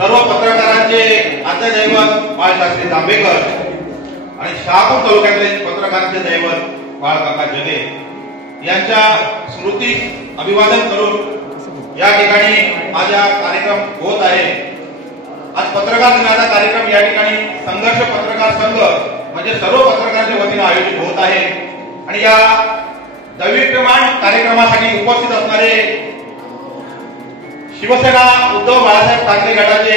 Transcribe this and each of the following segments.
सर्व पत्रकारांचे आद्य दैवत बाळशास्त्री जांभेकर आणि शहापूर तालुक्यातले पत्रकारांचे दैवत बाळकाका जगे यांच्या स्मृतीस अभिवादन करून या ठिकाणी आज हा कार्यक्रम होत आहे। आज पत्रकार दिनाचा कार्यक्रम या ठिकाणी संघर्ष पत्रकार संघ म्हणजे सर्व पत्रकारांच्या वतीने आयोजित होत आहे आणि या दैविक्रमान कार्यक्रमासाठी उपस्थित असणारे शिवसेना उद्धव बाळासाहेब ठाकरे गटाचे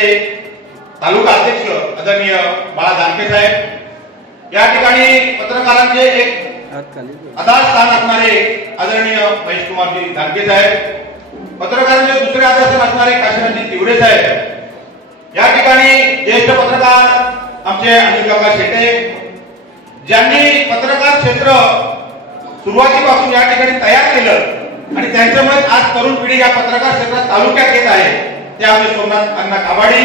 तालुका अध्यक्ष आदरणीय बाळा दानके साहेब, या ठिकाणी पत्रकारांचे एक आधार स्थान असणारे आदरणीय महेश कुमारजी दानके साहेब, पत्रकारांचे दुसरे आधार स्थान असणारे काशीनाथजी तिवरे साहेब, या ठिकाणी ज्येष्ठ पत्रकार आमचे अनिल काका शेटे ज्यांनी पत्रकार क्षेत्र सुरुवातीपासून या ठिकाणी तयार केलं आणि त्यांच्यामुळे आज तरुण पिढी या पत्रकार क्षेत्रात तालुक्यात येत आहे, ते आमचे सोमनाथ अण्णा काबाडी।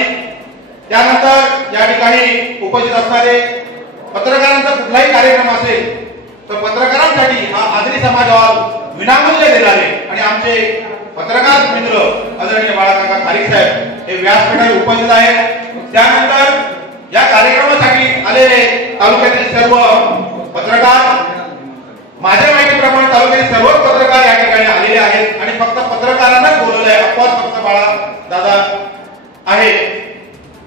त्यानंतर या ठिकाणी उपस्थित असणारे पत्रकारांचा कुठलाही कार्यक्रम असेल तर पत्रकारांसाठी हा आदरी समाजावर विनामूल्य देणारे आणि आमचे पत्रकार मित्र आदरणीय बाळाकाका खारीक साहेब हे व्यासपीठावर उपस्थित आहेत। त्यानंतर या कार्यक्रमासाठी आलेले तालुक्यातील सर्व पत्रकार, माझ्या माहितीप्रमाणे तालुक्यातील सर्व पत्रकार या ठिकाणी आलेले आहेत आणि फक्त पत्रकारांनाच बोलवलं आहे, अपवाद फक्त बाळा दादा आहे।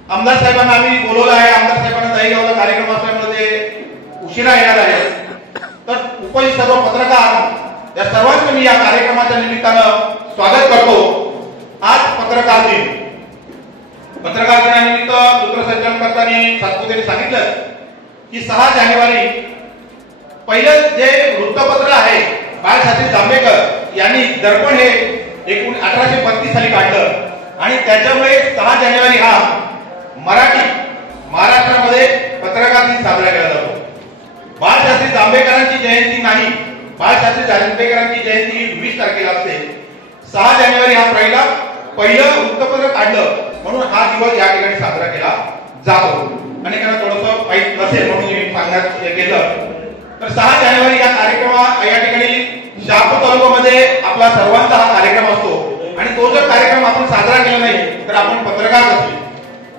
आमदार साहेबांना आम्ही बोलवलं आहे, आमदार साहेबांना दहीगावला कार्यक्रम असल्यामुळे ते उशिरा येणार आहे। तर उपस्थित सर्व पत्रकार या सर्वांचं मी या कार्यक्रमाच्या निमित्तानं स्वागत करतो। आज पत्रकार दिन, पत्रकार दिनानिमित्त सूत्रसंचालन करताना सातपुतेने सांगितलं की 6 जानेवारी पहिलं जे वृत्तपत्र आहे बाळशास्त्री जांभेकर यांनी दर्पण हे 1832 साली काढलं आणि त्याच्यामुळे 6 जानेवारी हा मराठी महाराष्ट्रामध्ये पत्रकार दिन साजरा केला जातो। बाळशास्त्री जांभेकरांची जयंती नाही, बाळशास्त्री जांभेकरांची जयंती ही 20 तारखेला असते। 6 जानेवारी हा पहिलं वृत्तपत्र काढलं म्हणून हा दिवस या ठिकाणी साजरा केला जातो। अनेकांना थोडंसं माहीत नसेल म्हणून मी सांगण्यात केलं। तर 6 जानेवारी या या ठिकाणी शहापूर तालुक्यामध्ये आपला सर्वांचा हा कार्यक्रम असतो आणि तो जर कार्यक्रम आपण साजरा केला नाही तर आपण पत्रकार नसले,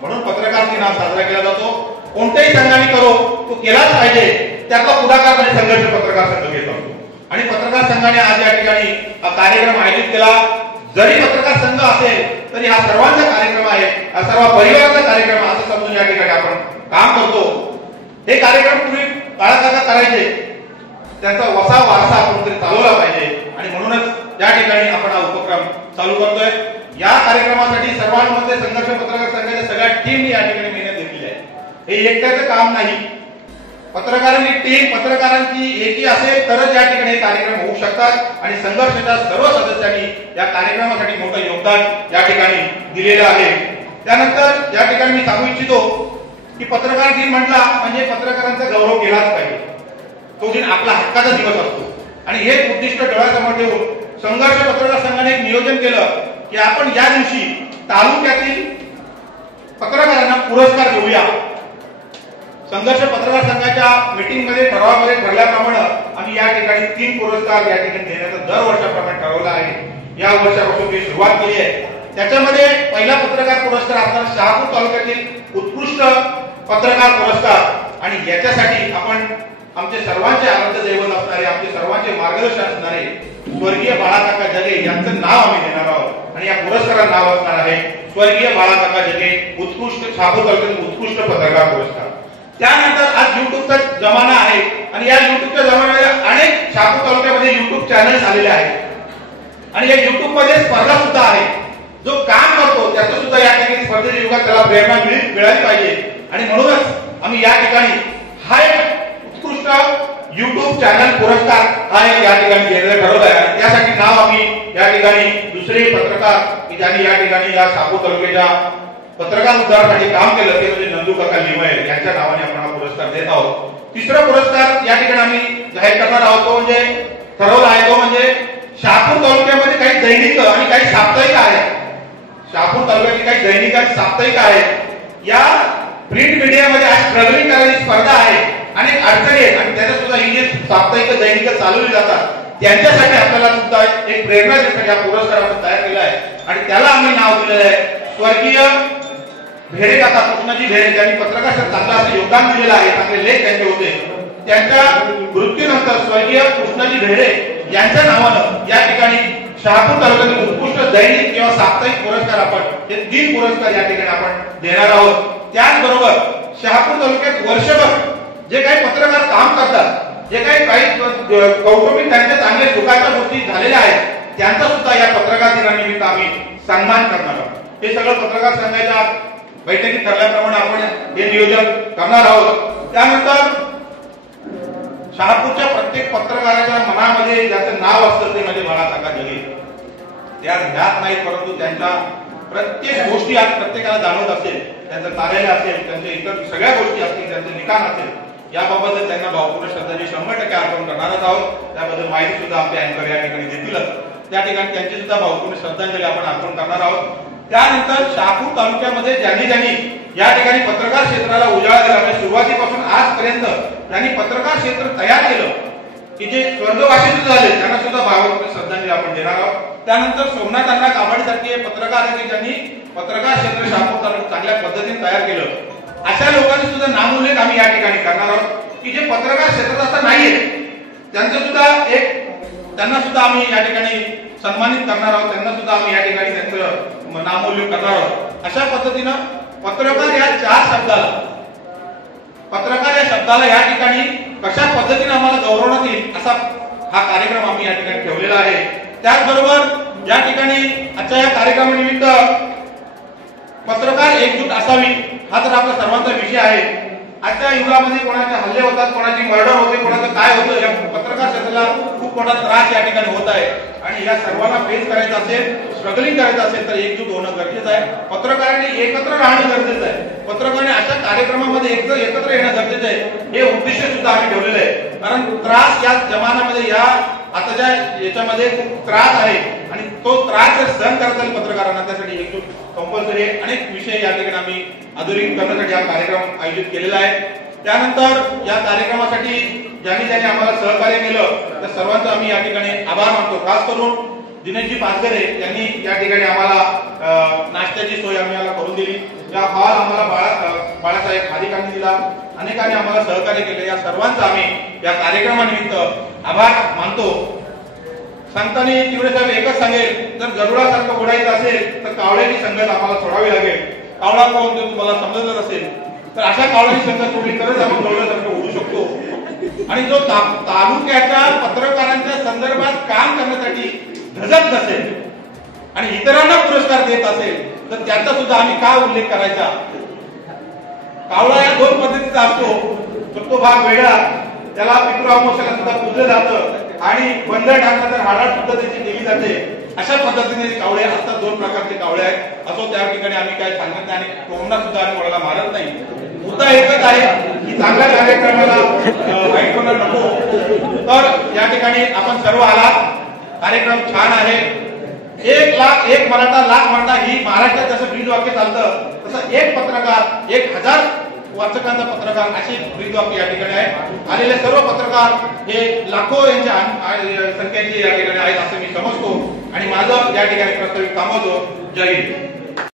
म्हणून पत्रकार दिन हा साजरा केला जातो। कोणत्याही संघाने करो तो केलाच पाहिजे, त्याचा पुढाकार म्हणजे संघर्ष पत्रकार संघ घेत असतो आणि पत्रकार संघाने आज या ठिकाणी हा कार्यक्रम आयोजित केला। जरी पत्रकार संघ असेल तरी हा सर्वांचा कार्यक्रम आहे, हा सर्व परिवाराचा कार्यक्रम असं समजून या ठिकाणी आपण काम करतो। हे कार्यक्रम पूर्वी बाळाकाका करायचे, त्यांचा वसा वारसा आपण तरी चालवला पाहिजे आणि म्हणूनच या ठिकाणी आपण हा उपक्रम चालू करतोय। या कार्यक्रमासाठी सर्वांमध्ये संघर्ष पत्रकार संघाच्या सगळ्या टीमने या ठिकाणी मेहनत घेतली आहे। हे एकट्याचं काम नाही, पत्रकारांची टीम, पत्रकारांची एकी असेल तरच या ठिकाणी कार्यक्रम होऊ शकतात आणि संघर्षाच्या सर्व सदस्यांनी या कार्यक्रमासाठी मोठं योगदान या ठिकाणी दिलेलं आहे। त्यानंतर या ठिकाणी मी सांगू इच्छितो की पत्रकार दिन म्हटला म्हणजे पत्रकारांचा गौरव केलाच पाहिजे। तो दिन आपला हक्काचा दिवस असतो आणि हेच उद्दिष्ट डोळ्यासमोर ठेवून संघर्ष पत्रकार संघाने एक नियोजन केलं की आपण या दिवशी तालुक्यातील पत्रकारांना पुरस्कार देऊया। संघर्ष पत्रकार संघाच्या मीटिंग मध्ये ठरावामध्ये ठरल्याप्रमाणे आम्ही या ठिकाणी 3 पुरस्कार या ठिकाणी देण्याचं दर वर्षाप्रमाणे ठरवलं आहे। या वर्षापासून मी सुरुवात केली आहे। त्याच्यामध्ये पहिला पत्रकार पुरस्कार असणार शहापूर तालुक्यातील उत्कृष्ट पत्रकार पुरस्कार आणि याच्यासाठी आपण आमचे सर्वांचे आराध्य दैवत असणारे, आमचे सर्वांचे मार्गदर्शक असणारे स्वर्गीय बाळाकाका जगे यांचं नाव आम्ही देणार आहोत आणि या पुरस्काराचं नाव असणार आहे स्वर्गीय बाळाकाका जगे उत्कृष्ट शहापूर तालुक्यातील उत्कृष्ट पत्रकार पुरस्कार। त्यानंतर आज युट्यूबचा जमाना आहे आणि या युट्यूबच्या जमान्यामध्ये अनेक शहापूर तालुक्यामध्ये युट्यूब चॅनल्स आलेले आहेत आणि या युट्यूब मध्ये स्पर्धा सुद्धा आहे। जो काम करतो त्याचं सुद्धा या ठिकाणी स्पर्धेच्या युगात त्याला प्रेरणा मिळाली पाहिजे आणि म्हणूनच आम्ही या ठिकाणी हा एक उत्कृष्ट युट्यूब चॅनल पुरस्कार हा एक या ठिकाणी देण्याचं ठरवलं आहे आणि त्यासाठी नाव आम्ही या ठिकाणी दुसरे पत्रकार की ज्यांनी या ठिकाणी या शहापूर तालुक्याच्या पत्रकार उद्धारासाठी काम केलं ते म्हणजे नंदू काका लिमये यांच्या नावाने आपण हा पुरस्कार देत आहोत। तिसरा पुरस्कार या ठिकाणी आम्ही जाहीर करणार आहोत, तो म्हणजे ठरवला आहे तो म्हणजे शहापूर तालुक्यामध्ये काही दैनिक आणि काही साप्ताहिक आहेत। शहापूर तालुक्याची काही दैनिक आणि साप्ताहिक आहेत। या प्रिंट मीडियामध्ये आज स्ट्रगलिंग करायची स्पर्धा आहे, अनेक अडचणी आहेत आणि त्याच्या सुद्धा ही जी साप्ताहिक दैनिक चालवली जातात त्यांच्यासाठी आपल्याला सुद्धा एक प्रेरणा देण्यासाठी हा पुरस्कार आपण तयार केला आहे आणि त्याला आम्ही नाव दिलेलं आहे स्वर्गीय भेरे काका कृष्णाजी भेरे त्यांनी पत्रकार क्षेत्रात चांगलं असं योगदान दिलेलं आहे, चांगले लेख त्यांचे होते. त्यांच्या मृत्यूनंतर स्वर्गीय कृष्णाजी भेरे यांच्या नावानं या ठिकाणी शहापूर तालुक्यातील उत्कृष्ट दैनिक किंवा साप्ताहिक पुरस्कार आपण हे 3 पुरस्कार या ठिकाणी आपण देणार आहोत. त्याचबरोबर शहापूर तालुक्यात वर्षभर जे काही पत्रकार काम करतात, जे काही कौटुंबिक त्यांच्या चांगल्या सुखाच्या गोष्टी झालेल्या आहेत, त्यांचा सुद्धा या पत्रकार दिनानिमित्त आम्ही सन्मान करणार आहोत. हे सगळं पत्रकार संघाच्या बैठकीत ठरल्याप्रमाणे आपण हे नियोजन करणार आहोत. त्यानंतर शहापूरच्या प्रत्येक पत्रकाराच्या मनामध्ये ज्याचं नाव असतं ते म्हणजे बाळासाहेब जगे. त्या ध्यात नाही, परंतु त्यांच्या प्रत्येक गोष्टी आज प्रत्येकाला जाणवत असेल, त्यांचं कार्यालय असेल, त्यांच्या इतर सगळ्या गोष्टी असतील, त्यांचं लिखाण असेल, याबाबत त्यांना भावपूर्ण श्रद्धांजली 100% अर्पण करणारच आहोत. त्याबद्दल माहिती सुद्धा आपले अँकर या ठिकाणी देतीलच. त्या ठिकाणी त्यांची सुद्धा भावपूर्ण श्रद्धांजली आपण अर्पण करणार आहोत. त्यानंतर शहापूर तालुक्यामध्ये ज्यांनी या ठिकाणी पत्रकार क्षेत्राला उजाळा दिला, म्हणजे सुरुवातीपासून आजपर्यंत त्यांनी पत्रकार क्षेत्र तयार केलं की जे स्वर्गवासी झाले, त्यांना सुद्धा भावपूर्ण श्रद्धांजली आपण देणार आहोत. त्यानंतर सोमनाथ अण्णा काबाडीसारखे पत्रकार आहेत की ज्यांनी पत्रकार क्षेत्र शहापूर तालुक्यात चांगल्या पद्धतीने तयार केलं. अशा लोकांचे सुद्धा नामोल्लेख आम्ही या ठिकाणी करणार आहोत की जे पत्रकार क्षेत्रात आता नाहीये, त्यांना सुद्धा आम्ही या ठिकाणी सन्मानित करणार आहोत. त्यांना सुद्धा आम्ही या ठिकाणी त्यांचं नामोल्लेख करणार आहोत. अशा पद्धतीनं पत्रकार या 4 शब्दाला, पत्रकार या शब्दाला या ठिकाणी कशा पद्धतीने आम्हाला गौरवण्यात येईल असा हा कार्यक्रम आम्ही या ठिकाणी ठेवलेला आहे. त्याचबरोबर या ठिकाणी आजच्या या कार्यक्रमानिमित्त पत्रकार एकजूट असावी हा तर आपला सर्वांचा विषय आहे. आजच्या युगामध्ये कोणाचे हल्ले होतात, कोणाची मर्डर होते, कोणाचं काय होतं, या पत्रकार क्षेत्राला खूप मोठा त्रास या ठिकाणी होत आहे. आणि या सर्वांना फेस करायचं असेल, स्ट्रगलिंग करायचं असेल तर एकजूट होणं गरजेचं आहे. पत्रकारांनी एकत्र राहणं गरजेचं आहे. पत्रकारांनी अशा कार्यक्रमामध्ये एकत्र येणं गरजेचं आहे. हे उद्देश सुद्धा आम्ही ठेवलेलं आहे. कारण त्रास या जमान्यामध्ये, या आताच्या याच्यामध्ये खूप त्रास आहे आणि तो त्रास जर सहन करता येईल पत्रकारांना, त्यासाठी एकजूट कंपल्सरी आहे. अनेक विषय या ठिकाणी आम्ही अधोरेखित करण्यासाठी हा कार्यक्रम आयोजित केलेला आहे. त्यानंतर या कार्यक्रमासाठी ज्यांनी आम्हाला सहकार्य केलं त्या सर्वांचा आम्ही या ठिकाणी आभार मानतो. खास करून दिनेशजी पाचगरे यांनी या ठिकाणी आम्हाला नाश्त्याची सोय आम्हाला करून दिली. या हॉल आम्हाला बाळासाहेब खादिकांनी दिला. अनेकांनी आम्हाला सहकार्य केले. या सर्वांचा आम्ही या कार्यक्रमानिमित्त आभार मानतो. सांगताना तिवरे साहेब एकच सांगेल, जर गरुडासारखं उडायचं असेल तर कावळ्याची संगत आम्हाला सोडावी लागेल. कावळा पाहून जर तुम्हाला समजत असेल तर अशा कावळ्याची संगत सोडली तरच आपण गरुडासारखं उडू शकतो. आणि जो तालुक्याच्या पत्रकारांच्या संदर्भात काम करण्यासाठी धजत नसेल आणि इतरांना पुरस्कार देत असेल तर त्याचा सुद्धा आम्ही का उल्लेख करायचा. कावळा या 2 पद्धतीचा असतो. तो भाग वेगळा, त्याला पितृअमावस्येला सुद्धा पूजलं जातं आणि बंधन टाकलं तर हाडाळ सुद्धा त्याची केली जाते. अशा पद्धतीने कावळे असतात. 2 प्रकारचे कावळे आहेत. असो त्या ठिकाणी आम्ही काय सांगत नाही आणि कोंबडा सुद्धा आम्ही कोणाला मारत नाही. मुद्दा एकच आहे की चांगल्या कार्यक्रमाला वाईट होणं नको. तर या ठिकाणी आपण सर्व आलात. कार्यक्रम छान आहे. 1 लाख 1 मराठा लाख मराठा ही महाराष्ट्रात जसं ब्रीदवाक्य चालतं तसं 1 पत्रकार 1000 वाचकांचा पत्रकार अशी ब्रीदवाक्य या ठिकाणी आहे. आलेले सर्व पत्रकार हे लाखो यांच्या संख्येचे या ठिकाणी आहेत असं मी समजतो आणि माझं या ठिकाणी प्रस्तावित थांबवतो. जय हिंद.